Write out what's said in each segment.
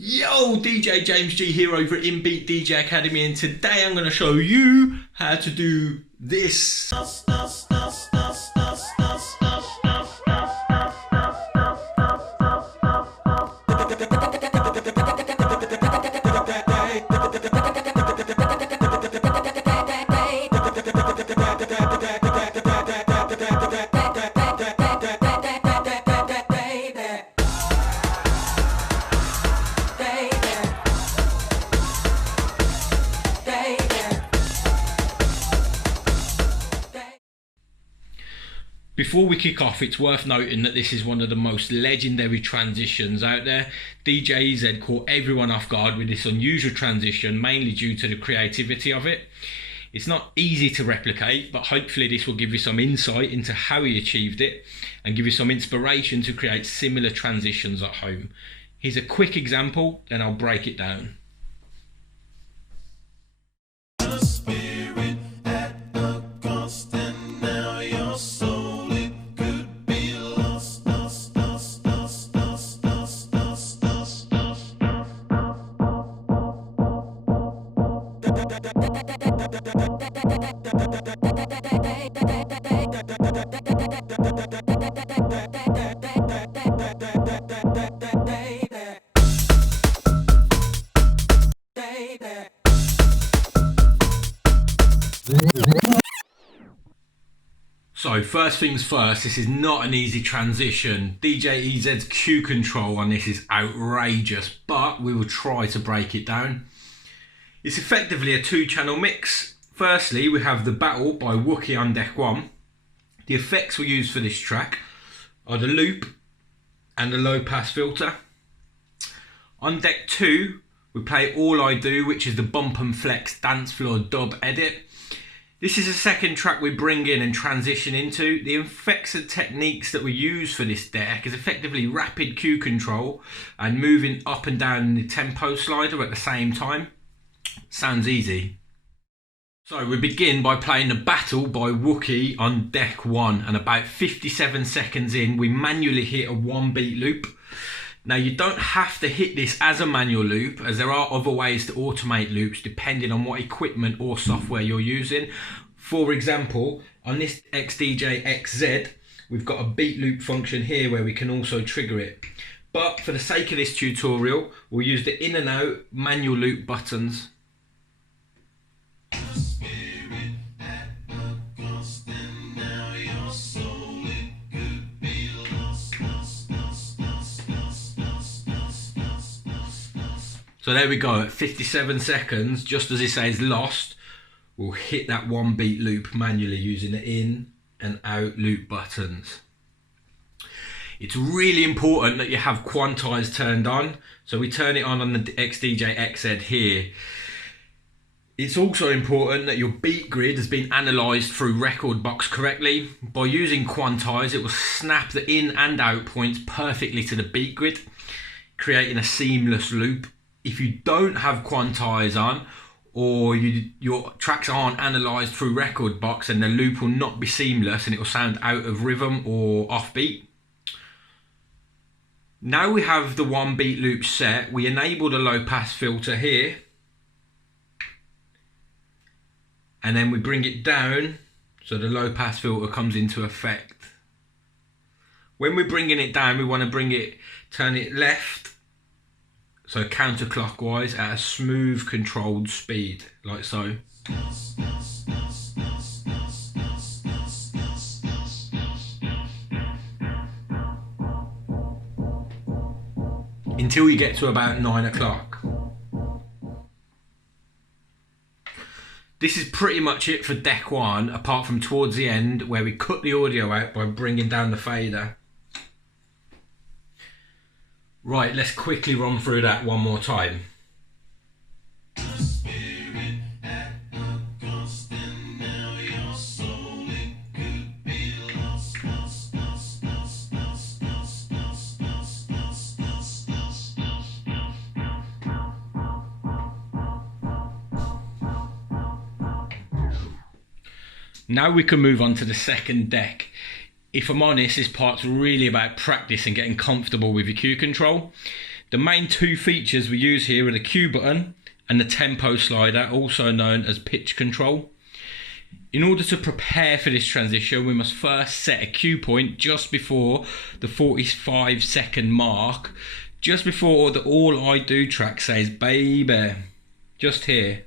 Yo, DJ James G here over at Inbeat DJ Academy, and today I'm going to show you how to do this. Before we kick off, it's worth noting that this is one of the most legendary transitions out there. DJ EZ caught everyone off guard with this unusual transition, mainly due to the creativity of it. It's not easy to replicate, but hopefully this will give you some insight into how he achieved it and give you some inspiration to create similar transitions at home. Here's a quick example, then I'll break it down. So first things first, this is not an easy transition. DJ EZ's cue control on this is outrageous, but we will try to break it down. It's effectively a two-channel mix. Firstly, we have the Battle by Wookie on deck 1. The effects we use for this track are the loop and the low pass filter. On deck 2, we play All I Do, which is the bump and flex dance floor dub edit. This is the second track we bring in and transition into. The effects and techniques that we use for this deck is effectively rapid cue control and moving up and down the tempo slider at the same time. Sounds easy. So we begin by playing the Battle by Wookie on deck 1, and about 57 seconds in we manually hit a 1-beat loop. Now you don't have to hit this as a manual loop, as there are other ways to automate loops depending on what equipment or software you're using. For example, on this XDJ XZ, we've got a beat loop function here where we can also trigger it. But for the sake of this tutorial, we'll use the in and out manual loop buttons. So there we go, at 57 seconds, just as it says lost, we'll hit that 1-beat loop manually using the in and out loop buttons. It's really important that you have quantize turned on, so we turn it on the XDJ XZ here. It's also important that your beat grid has been analysed through Rekordbox correctly. By using quantize, it will snap the in and out points perfectly to the beat grid, creating a seamless loop. If you don't have quantize on, or your tracks aren't analysed through Rekordbox, then the loop will not be seamless and it will sound out of rhythm or offbeat. Now we have the 1-beat loop set, we enable the low pass filter here, and then we bring it down so the low pass filter comes into effect. When we're bringing it down, we want to turn it left, so counterclockwise at a smooth controlled speed, like so. Until you get to about 9 o'clock. This is pretty much it for deck 1, apart from towards the end where we cut the audio out by bringing down the fader. Right, let's quickly run through that one more time. Now we can move on to the second deck. If I'm honest, this part's really about practice and getting comfortable with your cue control. The main two features we use here are the cue button and the tempo slider, also known as pitch control. In order to prepare for this transition, we must first set a cue point just before the 45-second mark, just before the All I Do track says baby, just here.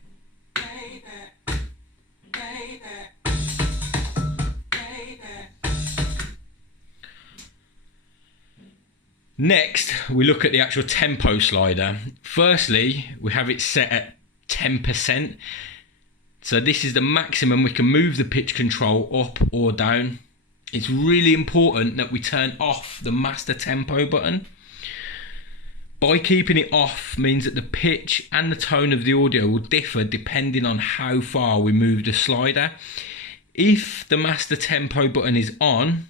Next, we look at the actual tempo slider. Firstly, we have it set at 10%. So this is the maximum we can move the pitch control up or down. It's really important that we turn off the master tempo button. By keeping it off means that the pitch and the tone of the audio will differ depending on how far we move the slider. If the master tempo button is on,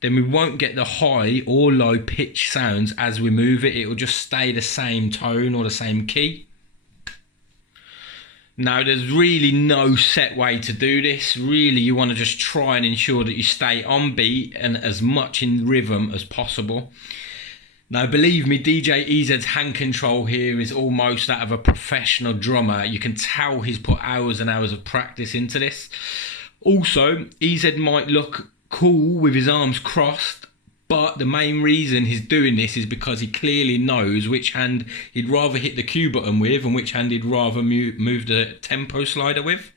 then we won't get the high or low pitch sounds as we move it. It will just stay the same tone or the same key. Now, there's really no set way to do this. Really, you want to just try and ensure that you stay on beat and as much in rhythm as possible. Now, believe me, DJ EZ's hand control here is almost that of a professional drummer. You can tell he's put hours and hours of practice into this. Also, EZ might look cool with his arms crossed, but the main reason he's doing this is because he clearly knows which hand he'd rather hit the cue button with and which hand he'd rather move the tempo slider with.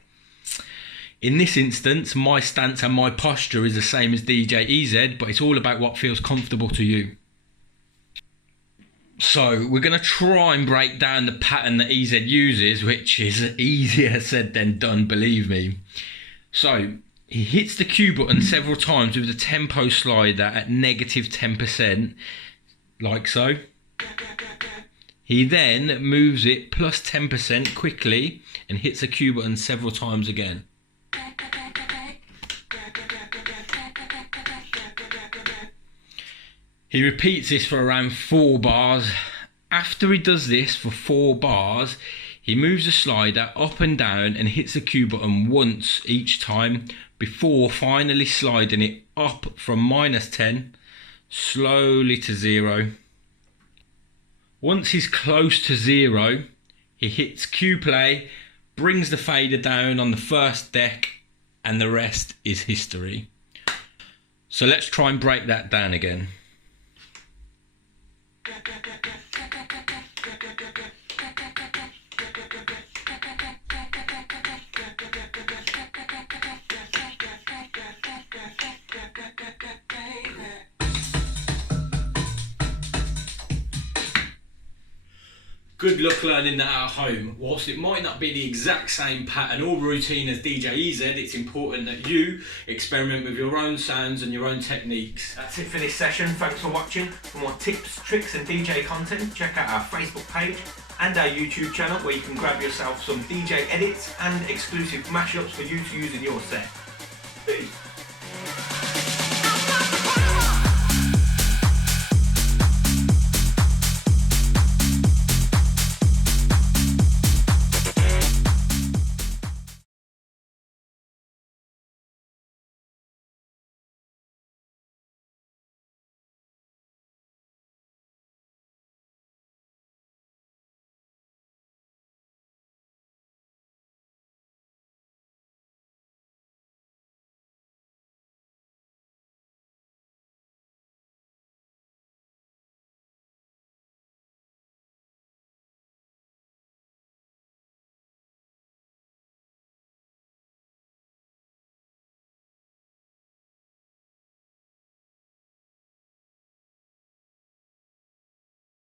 In this instance, my stance and my posture is the same as DJ EZ, but it's all about what feels comfortable to you. So we're going to try and break down the pattern that EZ uses, which is easier said than done, believe me. So he hits the cue button several times with the tempo slider at -10%, like so. He then moves it plus 10% quickly and hits the cue button several times again. He repeats this for around 4 bars. After he does this for 4 bars, he moves the slider up and down and hits the cue button once each time, before finally sliding it up from -10 slowly to 0. Once he's close to 0, he hits cue play, brings the fader down on the first deck, and the rest is history. So let's try and break that down again. Good luck learning that at home. Whilst it might not be the exact same pattern or routine as DJ EZ, it's important that you experiment with your own sounds and your own techniques. That's it for this session. Thanks for watching. For more tips, tricks and DJ content, check out our Facebook page and our YouTube channel, where you can grab yourself some DJ edits and exclusive mashups for you to use in your set. Peace.